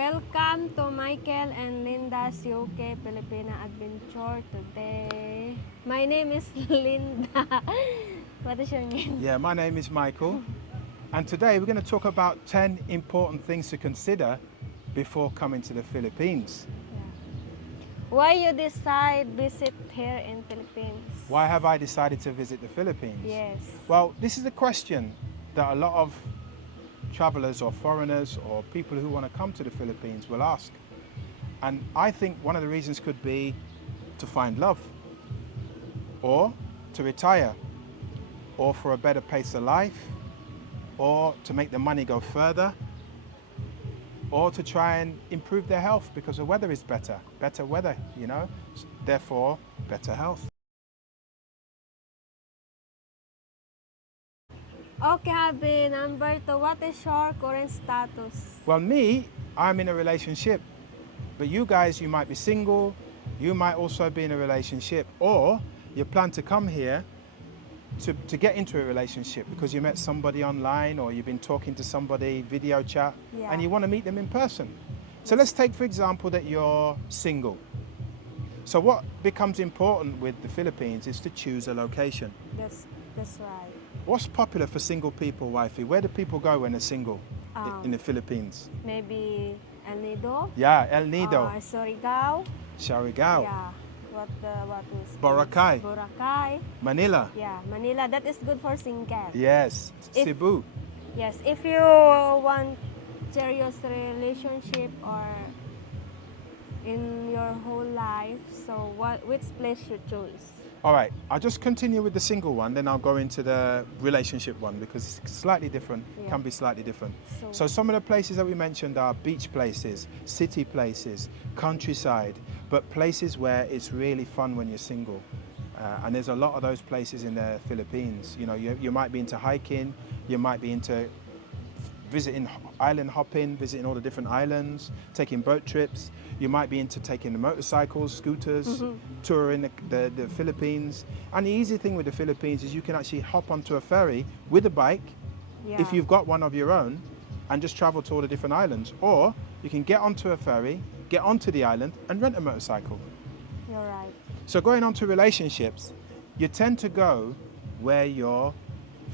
Welcome to Michael and Linda's UK Filipina adventure today. My name is Linda. What is your name? Yeah, my name is Michael, and today we're going to talk about 10 important things to consider before coming to the Philippines. Why you decide visit here in Philippines? Why have I decided to visit the Philippines? Yes. Well, this is a question that a lot of travelers or foreigners or people who want to come to the Philippines will ask. And I think one of the reasons could be to find love, or to retire, or for a better pace of life, or to make the money go further, or to try and improve their health because the weather is better weather, you know, therefore better health. Okay, Habi. Number 2, what is your current status? Well, me, I'm in a relationship, but you guys, you might be single, you might also be in a relationship, or you plan to come here to get into a relationship because you met somebody online or you've been talking to somebody, video chat, and you want to meet them in person. So let's take, for example, that you're single. So what becomes important with the Philippines is to choose a location. That's right. What's popular for single people, wifey? Where do people go when they're single in the Philippines? Maybe El Nido? Yeah, El Nido. Surigao? Surigao. Yeah. What is Boracay. Boracay. Manila. Yeah, Manila. That is good for single. Yes. Cebu. Yes, if you want serious relationship or in your whole life, so which place you choose? All right, I'll just continue with the single one, then I'll go into the relationship one because it's slightly different, can be slightly different. So some of the places that we mentioned are beach places, city places, countryside, but places where it's really fun when you're single. And there's a lot of those places in the Philippines. You know, you might be into hiking, you might be into visiting island hopping, visiting all the different islands, taking boat trips. You might be into taking the motorcycles, scooters, touring the Philippines. And the easy thing with the Philippines is you can actually hop onto a ferry with a bike, if you've got one of your own, and just travel to all the different islands. Or you can get onto a ferry, get onto the island and rent a motorcycle. You're right. So going on to relationships, you tend to go where your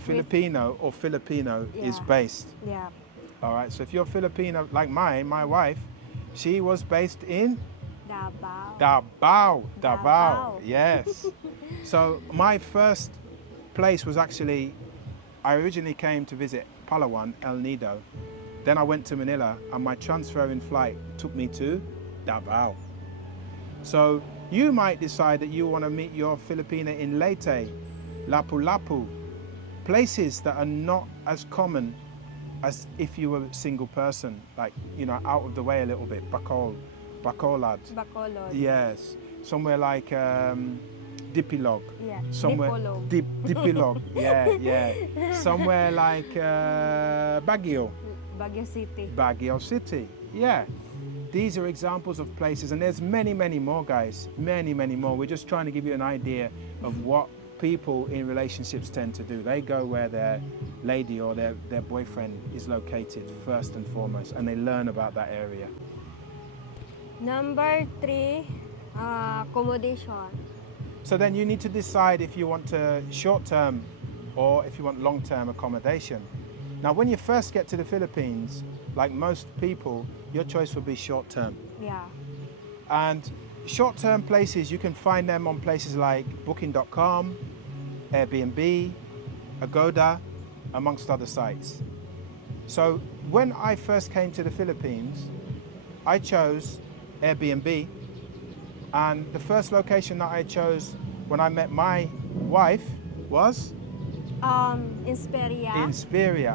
Filipino or Filipino is based. Yeah. All right, so if you're Filipino, like my wife, she was based in Davao. Davao, yes. So my first place was actually, I originally came to visit Palawan, El Nido. Then I went to Manila and my transferring flight took me to Davao. So you might decide that you want to meet your Filipina in Leyte, Lapu-Lapu, places that are not as common as if you were a single person, like, you know, out of the way a little bit, Bacolod. Bacolod. Yes, somewhere like Dipilog. Yeah, somewhere Dipilog. Yeah. Somewhere like Baguio. Baguio City, yeah. These are examples of places, and there's many more, guys. Many more. We're just trying to give you an idea of what people in relationships tend to do. They go where their lady or their boyfriend is located first and foremost, and they learn about that area. Number 3, accommodation. So then you need to decide if you want short-term or if you want long-term accommodation. Now, when you first get to the Philippines, like most people, your choice will be short-term. Yeah. And short-term places, you can find them on places like booking.com, Airbnb, Agoda, amongst other sites. So when I first came to the Philippines, I chose Airbnb, and the first location that I chose when I met my wife was Inspiria.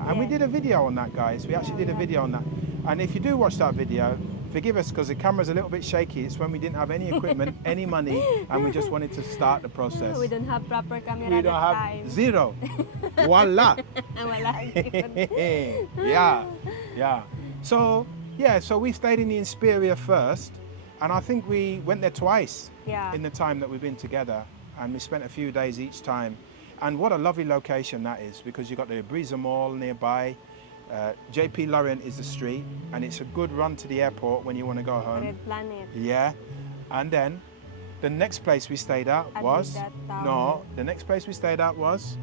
And we did a video on that, guys. We actually did a video on that. And if you do watch that video, forgive us because the camera's a little bit shaky. It's when we didn't have any equipment, any money, and we just wanted to start the process. We don't have proper camera We don't have time. zero. Voila. Yeah. So we stayed in the Inspiria first, and I think we went there twice in the time that we've been together, and we spent a few days each time. And what a lovely location that is, because you've got the Brisa Mall nearby, JP Lorient is the street, and it's a good run to the airport when you want to go home. Red Planet. Yeah, and then the next place we stayed at was the next place we stayed at was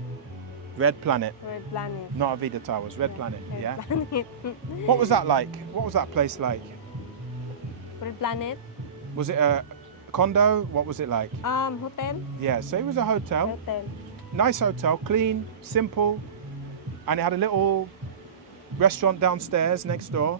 Red Planet. Red Planet. Not Avida Towers, Red Planet. Red Yeah. Planet. What was that like? What was that place like? Red Planet. Was it a condo? What was it like? Hotel. Yeah, so it was a hotel. Hotel. Nice hotel, clean, simple, and it had a little restaurant downstairs next door.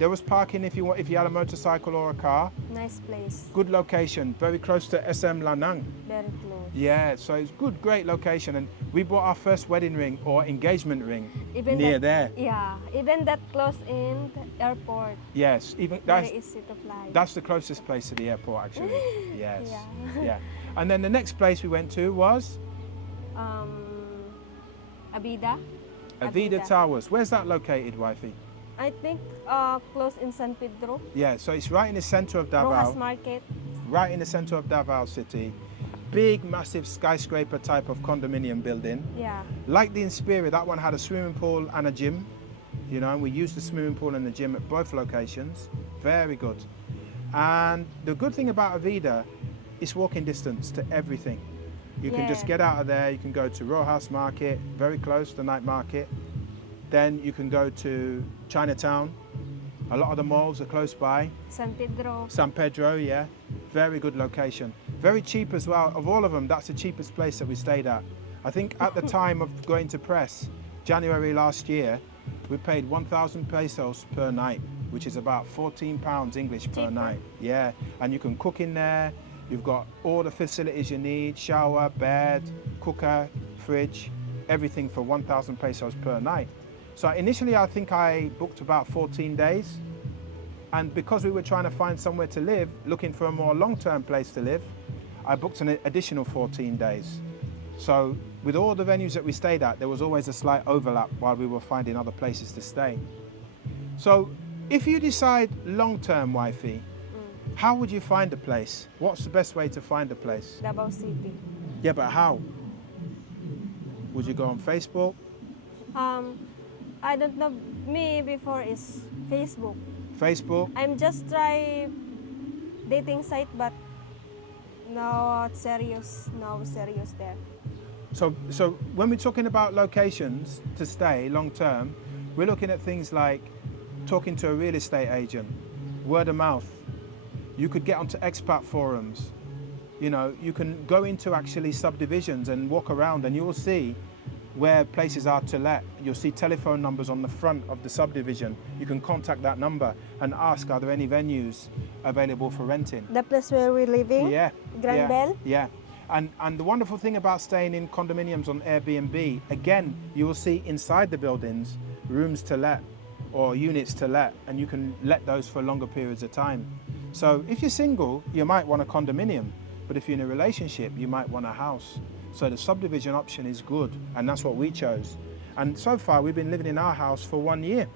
There was parking if you had a motorcycle or a car. Nice place. Good location, very close to SM Lanang. Very close. Yeah, so it's good, great location, and we bought our first wedding ring or engagement ring Even near that, there. Yeah, even that close in the airport. Yes, even Very easy to fly. that's the closest place to the airport actually. Yes. Yeah. Yeah. And then the next place we went to was Avida. Avida Towers. Where's that located, wifey? I think close in San Pedro. Yeah, so it's right in the center of Rojas Davao. Market. Right in the center of Davao City. Big, massive skyscraper type of condominium building. Yeah. Like the Inspiria, that one had a swimming pool and a gym. You know, and we used the swimming pool and the gym at both locations. Very good. And the good thing about Avida is walking distance to everything. You can just Yeah. get out of there, you can go to Rojas Market, very close, the night market. Then you can go to Chinatown. A lot of the malls are close by. San Pedro. San Pedro, yeah. Very good location. Very cheap as well. Of all of them, that's the cheapest place that we stayed at. I think at the time of going to press, January last year, we paid 1,000 pesos per night, which is about 14 pounds English per Cheaper. night. Yeah, and you can cook in there. You've got all the facilities you need, shower, bed, cooker, fridge, everything for 1,000 pesos per night. So initially I think I booked about 14 days. And because we were trying to find somewhere to live, looking for a more long-term place to live, I booked an additional 14 days. So with all the venues that we stayed at, there was always a slight overlap while we were finding other places to stay. So if you decide long-term, wifey, how would you find a place? What's the best way to find a place? Davao City. Yeah, but how? Would you go on Facebook? I don't know. Me before is Facebook. Facebook? I'm just try dating site, but no serious there. So when we're talking about locations to stay long term, we're looking at things like talking to a real estate agent, word of mouth. You could get onto expat forums. You know, you can go into actually subdivisions and walk around, and you will see where places are to let. You'll see telephone numbers on the front of the subdivision. You can contact that number and ask, are there any venues available for renting? The place where we're living? Yeah. Grand yeah, Bell? Yeah. And the wonderful thing about staying in condominiums on Airbnb, again, you will see inside the buildings rooms to let or units to let, and you can let those for longer periods of time. So if you're single, you might want a condominium, but if you're in a relationship, you might want a house. So the subdivision option is good, and that's what we chose. And so far, we've been living in our house for 1 year.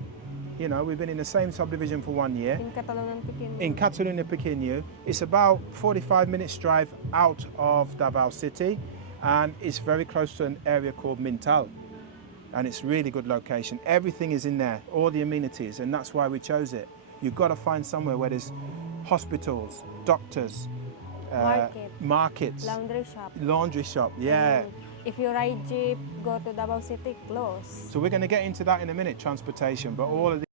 You know, we've been in the same subdivision for 1 year. In Catalunya Pequeño. In Catalunya Pequeño. It's about 45 minutes drive out of Davao City, and it's very close to an area called Mintal. And it's really good location. Everything is in there, all the amenities, and that's why we chose it. You've got to find somewhere where there's hospitals, doctors, markets, laundry shop, yeah. If you ride jeep, go to Davao City, close. So we're going to get into that in a minute, transportation, but all of the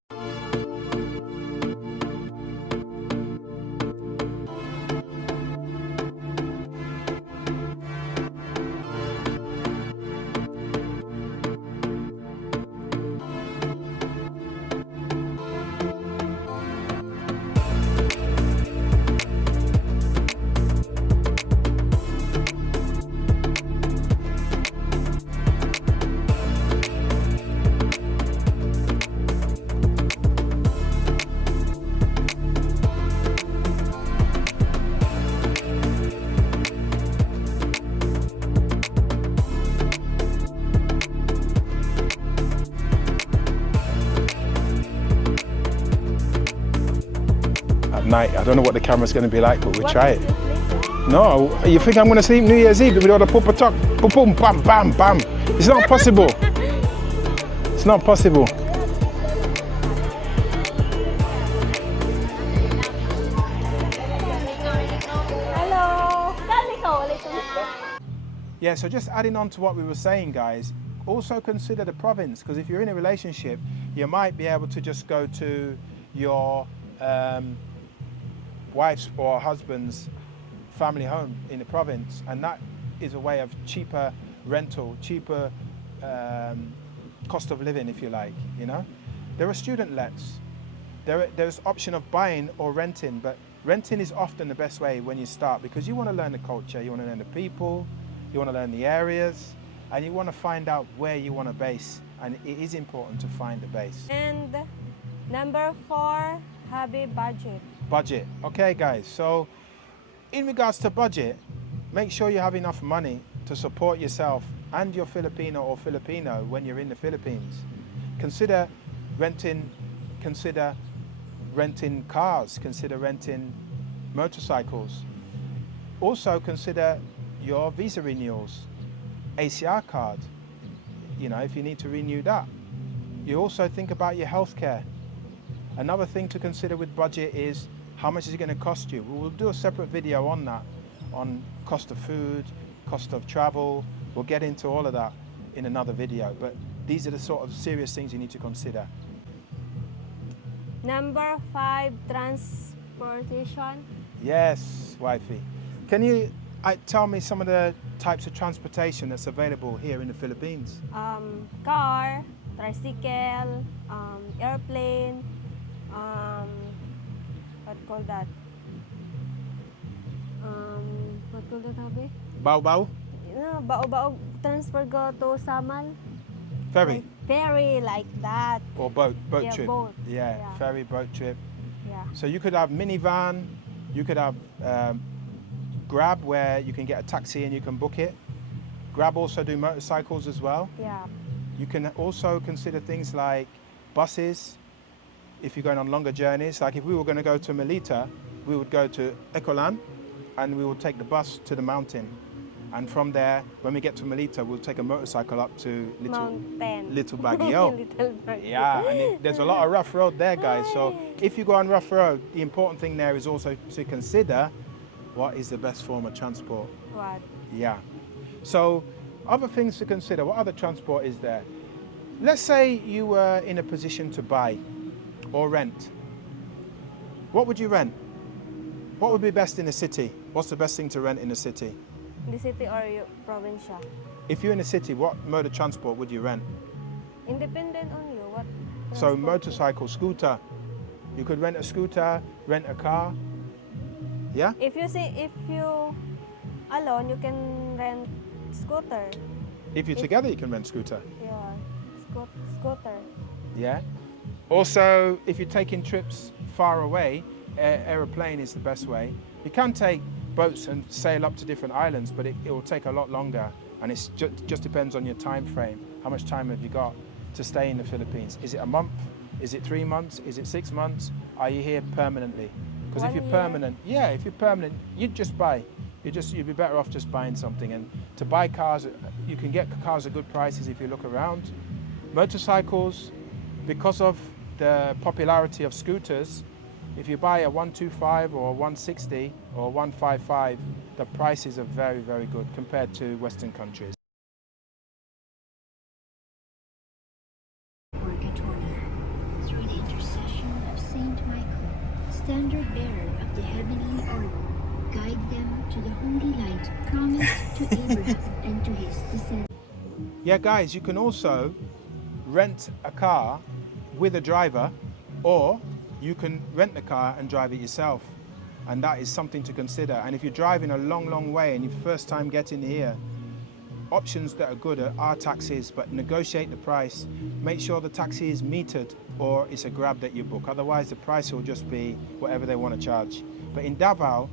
night. I don't know what the camera's going to be like, but we'll try it. No, you think I'm going to sleep New Year's Eve with all the poopa talk? Boom, boom, bam, bam, bam. It's not possible. It's not possible. Yeah, so just adding on to what we were saying, guys, also consider the province, because if you're in a relationship, you might be able to just go to your wife's or husband's family home in the province, and that is a way of cheaper rental, cheaper cost of living, if you like. You know, there are student lets. There's option of buying or renting, but renting is often the best way when you start, because you want to learn the culture, you want to learn the people, you want to learn the areas, and you want to find out where you want to base, and it is important to find the base. And number 4, have a budget. Budget. Okay, guys, so in regards to budget, make sure you have enough money to support yourself and your Filipino or Filipino when you're in the Philippines. Consider renting cars, consider renting motorcycles. Also consider your visa renewals, ACR card, you know, if you need to renew that. You also think about your healthcare. Another thing to consider with budget is how much is it going to cost you. We'll do a separate video on that, on cost of food, cost of travel. We'll get into all of that in another video, but these are the sort of serious things you need to consider. Number 5, transportation. Yes, wifey. Can you tell me some of the types of transportation that's available here in the Philippines? Car, tricycle, airplane, what call that? What call that, Habi? Bao-bao? No, bao transfer go to Samal. Ferry? Like ferry, like that. Or boat Yeah, trip? boat. Yeah, Yeah. ferry, boat trip. Yeah. So you could have minivan, you could have Grab, where you can get a taxi and you can book it. Grab also do motorcycles as well. Yeah. You can also consider things like buses if you're going on longer journeys. Like if we were going to go to Melita, we would go to Ecolan and we would take the bus to the mountain. And from there, when we get to Melita, we'll take a motorcycle up to Mountain. Little Baguio. Little Baguio. Yeah, and there's a lot of rough road there, guys. So if you go on rough road, the important thing there is also to consider what is the best form of transport. What? Yeah. So other things to consider. What other transport is there? Let's say you were in a position to buy or rent. What would you rent? What would be best in the city? What's the best thing to rent in the city? The city or province? If you're in the city, what mode of transport would you rent? Independent on you. What? So transport? motorcycle, scooter. You could rent a scooter, rent a car. Yeah? If you alone, you can rent scooter. If you're together, you can rent scooter. Yeah, scooter. Yeah. Also, if you're taking trips far away, aeroplane is the best way. You can take boats and sail up to different islands, but it will take a lot longer, and it just depends on your time frame. How much time have you got to stay in the Philippines? Is it a month? Is it 3 months? Is it 6 months? Are you here permanently? Because if 1 you're year. permanent, yeah, if you're permanent, you'd just buy. You'd be better off just buying something. And to buy cars, you can get cars at good prices if you look around. Motorcycles, because of the popularity of scooters, if you buy a 125 or a 160 or a 155, the prices are very, very good compared to Western countries. Purgatory, through the intercession of Saint Michael, standard bearer of the heavenly order, guide them to the holy light promised to Abraham and to his descendants. Yeah, guys, you can also rent a car with a driver, or you can rent the car and drive it yourself. And that is something to consider. And if you're driving a long, long way and your first time getting here, options that are good are taxis, but negotiate the price. Make sure the taxi is metered or it's a Grab that you book. Otherwise, the price will just be whatever they want to charge. But in Davao,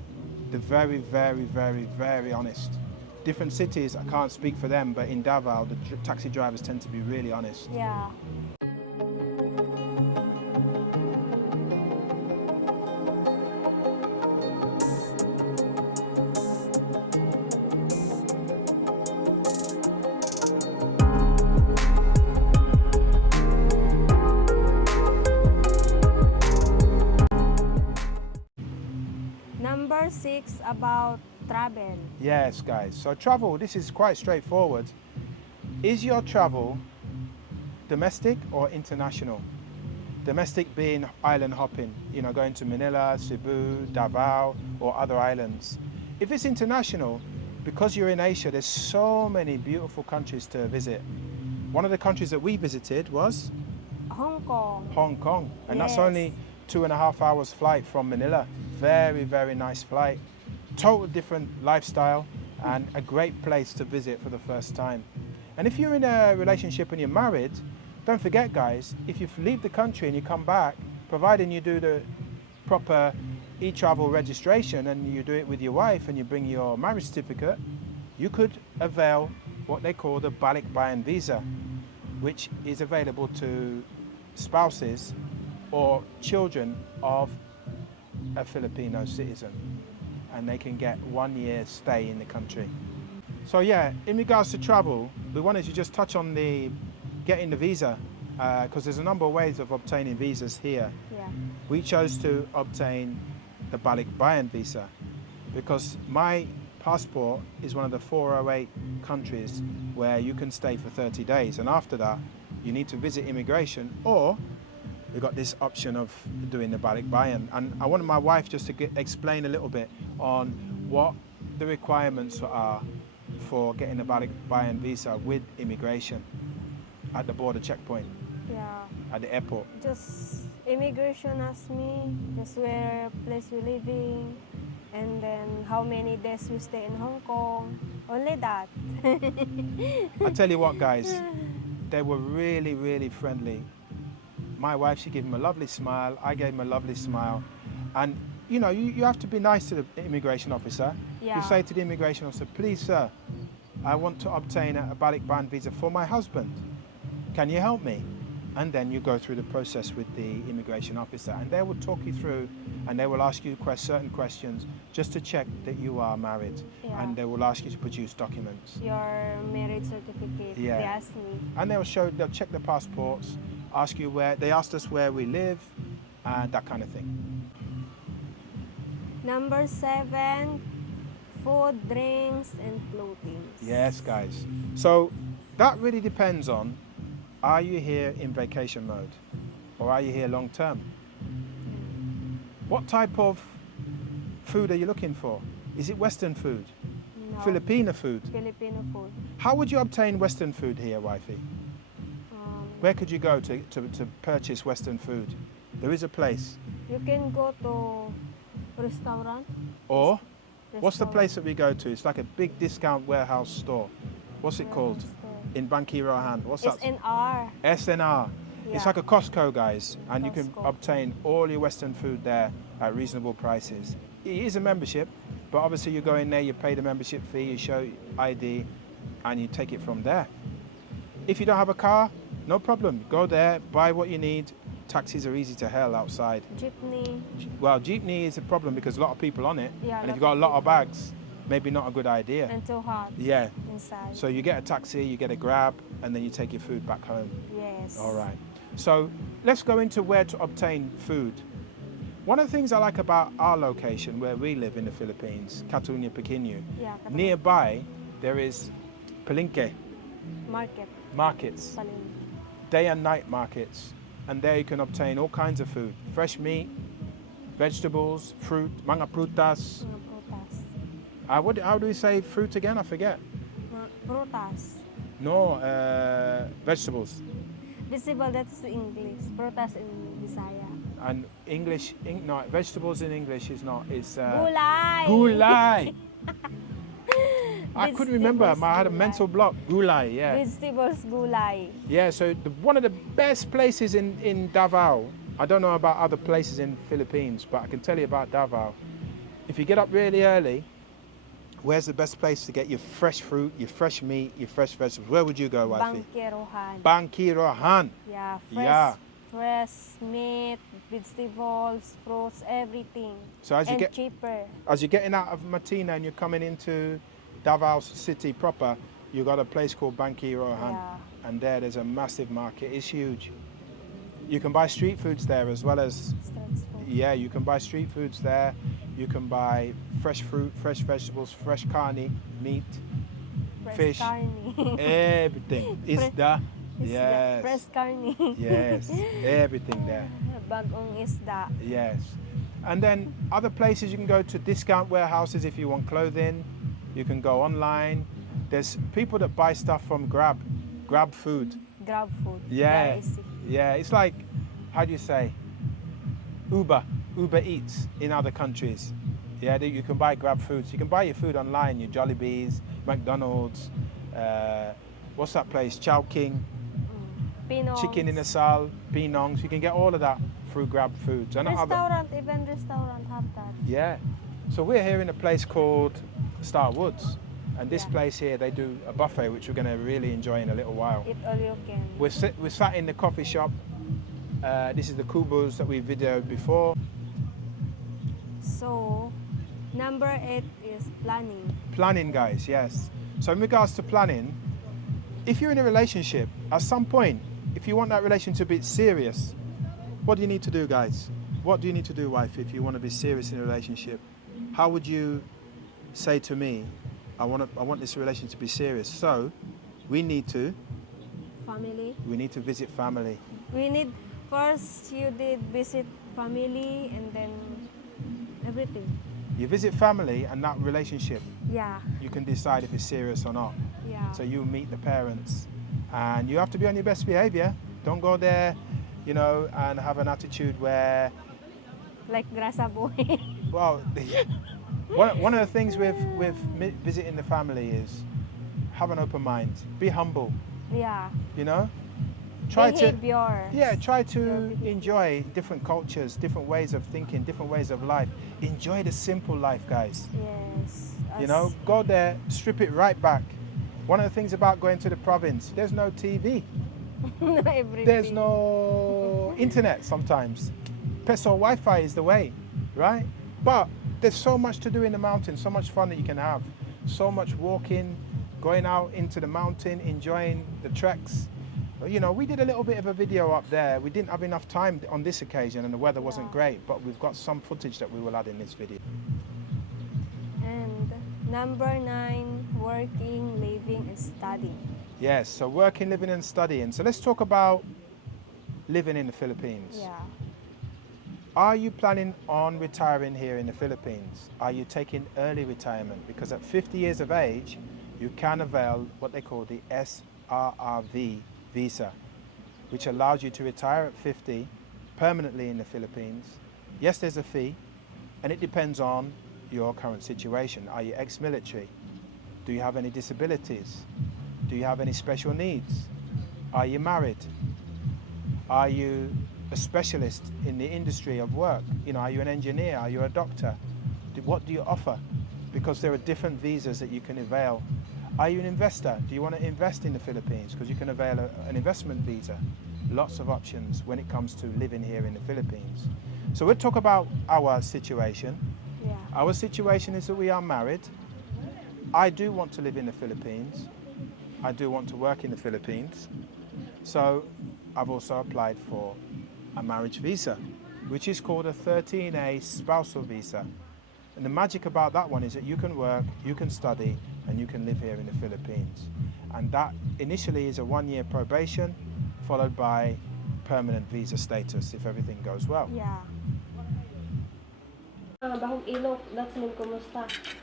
they're very, very, very, very honest. Different cities, I can't speak for them, but in Davao, the taxi drivers tend to be really honest. Yeah. Number 6, about travel. Yes, guys. So travel, this is quite straightforward. Is your travel domestic or international? Domestic being island hopping, going to Manila, Cebu, Davao, or other islands. If it's international, because you're in Asia, there's so many beautiful countries to visit. One of the countries that we visited was Hong Kong. Hong Kong, and that's Yes. only 2.5 hours flight from Manila. Very, very nice flight. Total different lifestyle and a great place to visit for the first time. And if you're in a relationship and you're married, don't forget, guys, if you leave the country and you come back, providing you do the proper e-travel registration and you do it with your wife and you bring your marriage certificate, you could avail what they call the balikbayan visa, which is available to spouses or children of a Filipino citizen, and they can get 1 year stay in the country. So yeah, in regards to travel, we wanted to just touch on the getting the visa, because there's a number of ways of obtaining visas here. Yeah. We chose to obtain the balikbayan visa because my passport is one of the 408 countries where you can stay for 30 days, and after that you need to visit immigration, or we've got this option of doing the balikbayan. And I wanted my wife just to explain a little bit on what the requirements are for getting a balikbayan visa with immigration at the border checkpoint, Yeah. at the airport. Just immigration asked me just where place we living, and then how many days we stay in Hong Kong. Only that. I tell you what, guys, they were really, really friendly. My wife, she gave him a lovely smile. I gave him a lovely smile. And you have to be nice to the immigration officer. Yeah. You say to the immigration officer, please, sir, I want to obtain a balikbayan visa for my husband. Can you help me? And then you go through the process with the immigration officer, and they will talk you through, and they will ask you certain questions just to check that you are married. Yeah. And they will ask you to produce documents. Your marriage certificate. Yeah. They asked me. And they'll check the passports, ask you they asked us where we live, and that kind of thing. Number 7, food, drinks, and clothing. Yes, guys. So that really depends on, are you here in vacation mode or are you here long term? What type of food are you looking for? Is it Western food? No. Filipino food? Filipino food. How would you obtain Western food here, wifey? Where could you go to purchase Western food? There is a place. You can go to restaurant. Or what's the Restaurant. place that we go to? It's like a big discount warehouse store. What's it called? Store. In Bankirohan. What's that? SNR. SNR. It's Yeah. like a Costco, guys, and you can Costco. obtain all your Western food there at reasonable prices. It is a membership, but obviously you go in there, you pay the membership fee, you show ID, and you take it from there. If you don't have a car, no problem. Go there, buy what you need. Taxis are easy to hell outside. Jeepney. Well, jeepney is a problem because a lot of people on it, Yeah, and if you've got a lot of bags, maybe not a good idea. And too hot Yeah. inside. So you get a taxi, you get a Grab, and then you take your food back home. Yes. All right. So let's go into where to obtain food. One of the things I like about our location where we live in the Philippines, Katunya, Pequeño, Yeah. nearby there is palengke, Market. markets, Palengke. day and night markets. And there you can obtain all kinds of food, fresh meat, vegetables, fruit, mga prutas. Mga prutas. How do we say fruit again? I forget. Mga prutas. No, vegetables. Visible, that's English. Prutas in Bisaya. And English, no, vegetables in English is not, it's Gulay. gulay. I couldn't remember, Vegetables, I had a gulay. mental block. Gulay, yeah. Vegetables gulay. Yeah, so one of the best places in Davao, I don't know about other places in Philippines, but I can tell you about Davao. If you get up really early, where's the best place to get your fresh fruit, your fresh meat, your fresh vegetables? Where would you go, wifey? Bankirohan. Bankirohan. Yeah, Yeah. fresh meat, vegetables, fruits, everything. So as you and get cheaper. as you're getting out of Matina and you're coming into Davao city proper, you got a place called Bankirohan. Yeah. And there's a massive market. It's huge. You can buy street foods there as well as Street food. yeah, you can buy street foods there. You can buy fresh fruit, fresh vegetables, fresh carne, meat, Fresh fish, carne. everything. Isda, Isda. Fresh yes, carne. yes, everything there. Bagong isda. Yes. And then other places you can go to, discount warehouses if you want clothing. You can go online. There's people that buy stuff from Grab food. Grab food. Yeah, Very easy. yeah. It's like, how do you say, Uber Eats in other countries. Yeah, you can buy Grab food. So you can buy your food online, your Jollibees, McDonald's, what's that place, Chow King, Pinongs. Chicken in a Sal, Pinongs. You can get all of that through Grab Foods. And Restaurant, even restaurant have that. yeah. So we're here in a place called Star Woods. And this Yeah. place here, they do a buffet, which we're going to really enjoy in a little while. Eat all you can. We're sat in the coffee shop. This is the Kubus that we videoed before. So, number 8 is planning. Planning, guys, yes. So in regards to planning, if you're in a relationship, at some point, if you want that relationship to be serious, what do you need to do, guys? What do you need to do, wife, if you want to be serious in a relationship? How would you say to me, I want this relationship to be serious? So we need to visit family. First you did visit family and then everything. You visit family, and that relationship, Yeah. you can decide if it's serious or not. Yeah. So you meet the parents, and you have to be on your best behavior. Don't go there, and have an attitude where, Like grasa boy. well, one of the things with visiting the family is have an open mind, be humble, Yeah. Try Behavior. try to enjoy different cultures, different ways of thinking, different ways of life. Enjoy the simple life, guys. Yes. Go there, strip it right back. One of the things about going to the province, there's no TV. Everything. There's no internet sometimes. Peso Wi-Fi is the way, right? But there's so much to do in the mountains, so much fun that you can have. So much walking, going out into the mountain, enjoying the treks. We did a little bit of a video up there. We didn't have enough time on this occasion and the weather wasn't great, but we've got some footage that we will add in this video. And number 9, working, living, and studying. Yes, so working, living and studying. So let's talk about living in the Philippines. Yeah. Are you planning on retiring here in the Philippines? Are you taking early retirement? Because at 50 years of age, you can avail what they call the SRRV visa, which allows you to retire at 50 permanently in the Philippines. Yes, there's a fee, and it depends on your current situation. Are you ex-military? Do you have any disabilities? Do you have any special needs? Are you married? Are you a specialist in the industry of work? Are you an engineer? Are you a doctor? What do you offer? Because there are different visas that you can avail. Are you an investor? Do you want to invest in the Philippines? Because you can avail an investment visa. Lots of options when it comes to living here in the Philippines. So we'll talk about our situation. Yeah. Our situation is that we are married. I do want to live in the Philippines. I do want to work in the Philippines. So I've also applied for a marriage visa, which is called a 13A spousal visa. And the magic about that one is that you can work, you can study, and you can live here in the Philippines. And that initially is a 1-year probation, followed by permanent visa status if everything goes well. Yeah.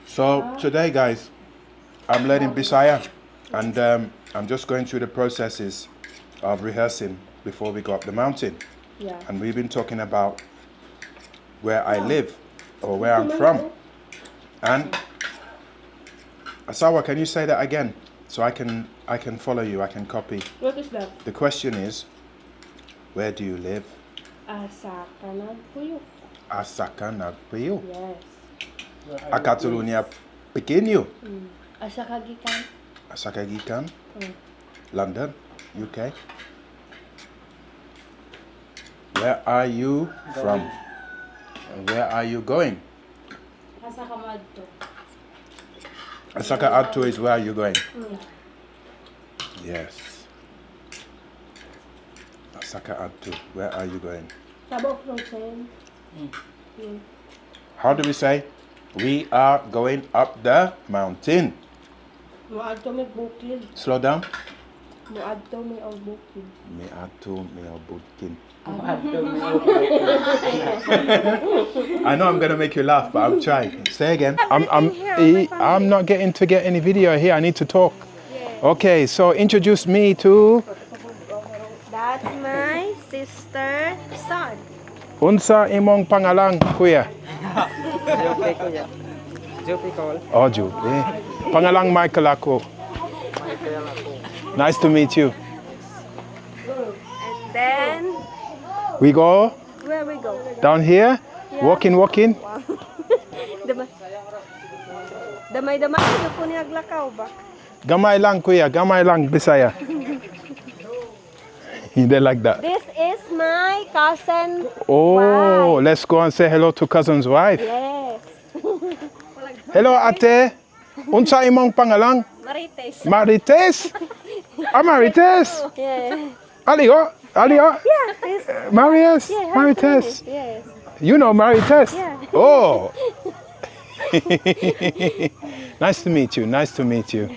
So today, guys, I'm learning Bisaya, and I'm just going through the processes of rehearsing before we go up the mountain. Yeah. And we've been talking about where I live or where I'm from. And Asawa, can you say that again so I can follow you, I can copy? What is that? The question is, where do you live? Sa Kanagpuyo. Asaka nagpuyo. Yes. Akatulunya pequeño. Asa Kagikan. Asaka gikan. London, UK. Where are you from? And where are you going? Asa Kamadto. Asaka Adto is where are you going? Yes. Asaka Adto, where are you going? Tabo Frozen. How do we say? We are going up the mountain. Muadto mi bukid. Slow down. Muadto mi og bukid. Me ato me abutkin. I know I'm gonna make you laugh, but I'm trying. Say again. I'm not getting to get any video here. I need to talk. Yes. Okay, so introduce me to That's my sister son. Unsa imong pangalang, kuya? Joke kuya. Joke call. Oh, Jupe. Pangalang Michael ako. Michael ako. Nice to meet you. And then, We go where we go? down here, walking. Damay-damay ko po niya aglakaw ba? Gamay lang, kuya. Gamay lang, Bisaya. They like that. This is my cousin. Oh, wife. let's go and say hello to cousin's wife. Yes. Hello, ate. Unsa imong pangalang? Marites. Marites? Marites? Yeah. Alio? Yeah. This, Marites? yeah, her Marites? family. Yes. You know Marites? Yeah. Oh. Nice to meet you. Nice to meet you.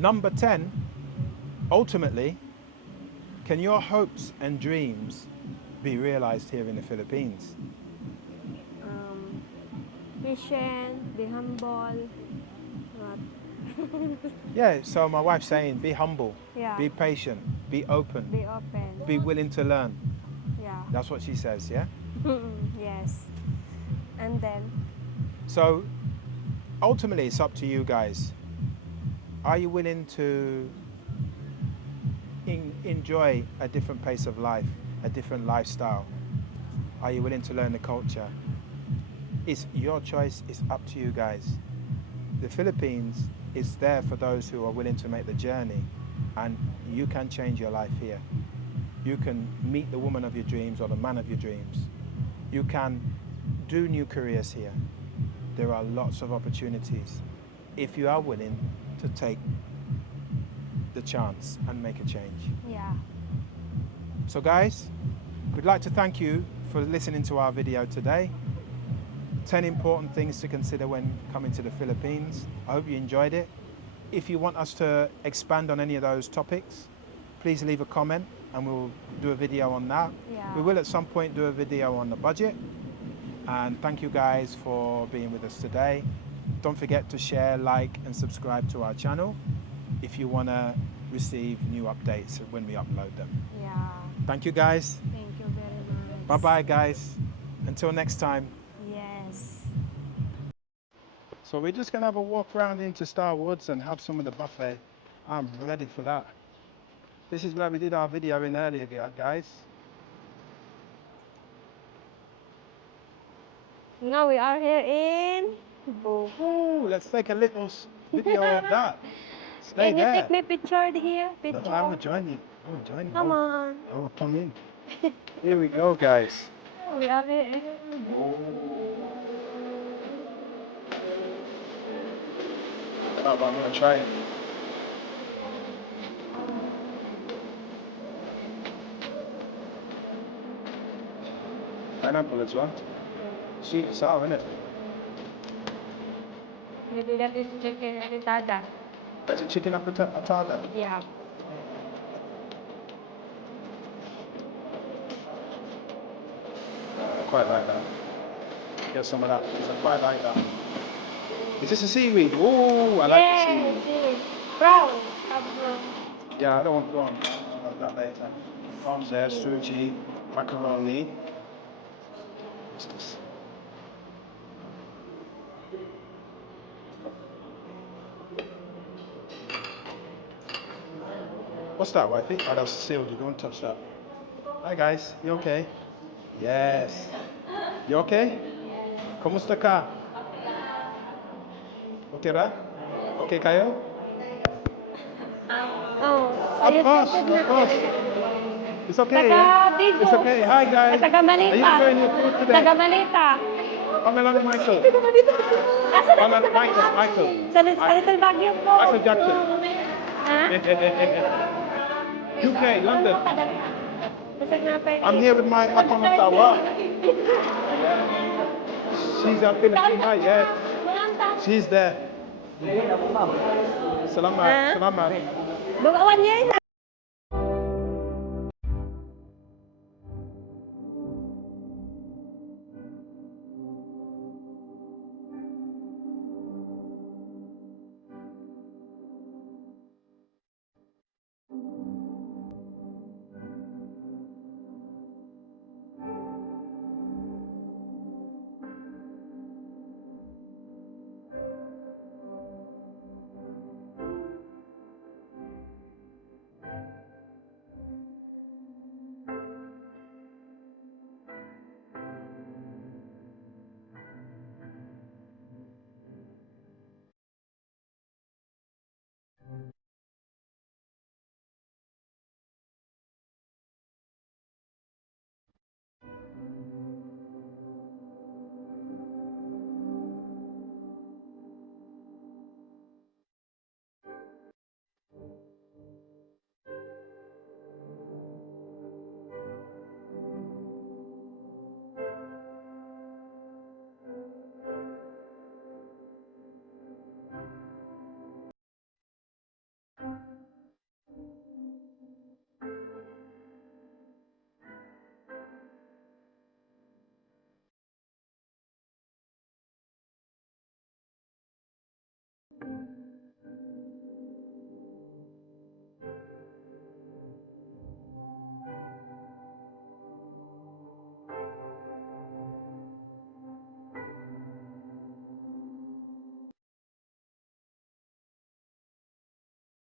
Number 10. Ultimately, can your hopes and dreams be realized here in the Philippines? Patient, be humble. What? Yeah, so my wife's saying be humble, Yeah. be patient, be open, Be open. be willing to learn. Yeah. That's what she says, yeah? Yes. And then, So ultimately, it's up to you guys. Are you willing to enjoy a different pace of life, a different lifestyle? Are you willing to learn the culture? It's your choice, it's up to you guys. The Philippines is there for those who are willing to make the journey, and you can change your life here. You can meet the woman of your dreams or the man of your dreams. You can do new careers here. There are lots of opportunities if you are willing to take the chance and make a change. yeah. So guys, we'd like to thank you for listening to our video today. 10 important things to consider when coming to the Philippines. I hope you enjoyed it. If you want us to expand on any of those topics, please leave a comment and we'll do a video on that. Yeah. We will at some point do a video on the budget. And thank you guys for being with us today. Don't forget to share, like and subscribe to our channel if you want to receive new updates when we upload them. Yeah. Thank you guys. Thank you very much. Bye bye guys. Until next time. Yes. So we're just gonna have a walk around into Star Woods and have some of the buffet. I'm ready for that. This is where we did our video in earlier, guys. Now we are here in. Ooh, let's take a little video of that. Stay Can you there. take me picture here? No, Picture. I'm gonna join you. I'm gonna join you. Come on. Oh, come in. Here we go, guys. We are here. I'm gonna try it. Pineapple as well. Sweet and sour, isn't it? Maybe that is chicken fritada. That's a chicken frittata. Yeah. I quite like that. Get some of that. I quite like that. Is this a seaweed? Oh, I like the seaweed. Yes. Brown. Yeah, I don't want to go on. I'll have that later. Prawns there, sushi, macaroni. What's this? What's that, wifey? Oh, that's sealed. You don't touch that. Hi, guys. You okay? Yes. You okay? Kumusta ka? Okay ra? Okay kayo? Oh. Of course, of course. It's okay, yeah? It's okay. Hi, guys. Are you enjoying your food today? Taga-Balita. Pangalan Michael. Michael. Sa Little Baguio po. Michael Jackson. Ha? UK, London. I'm here with my accommodation. She's a Filipina, yeah. She's there. Salamat. Salamat. Bukawan niya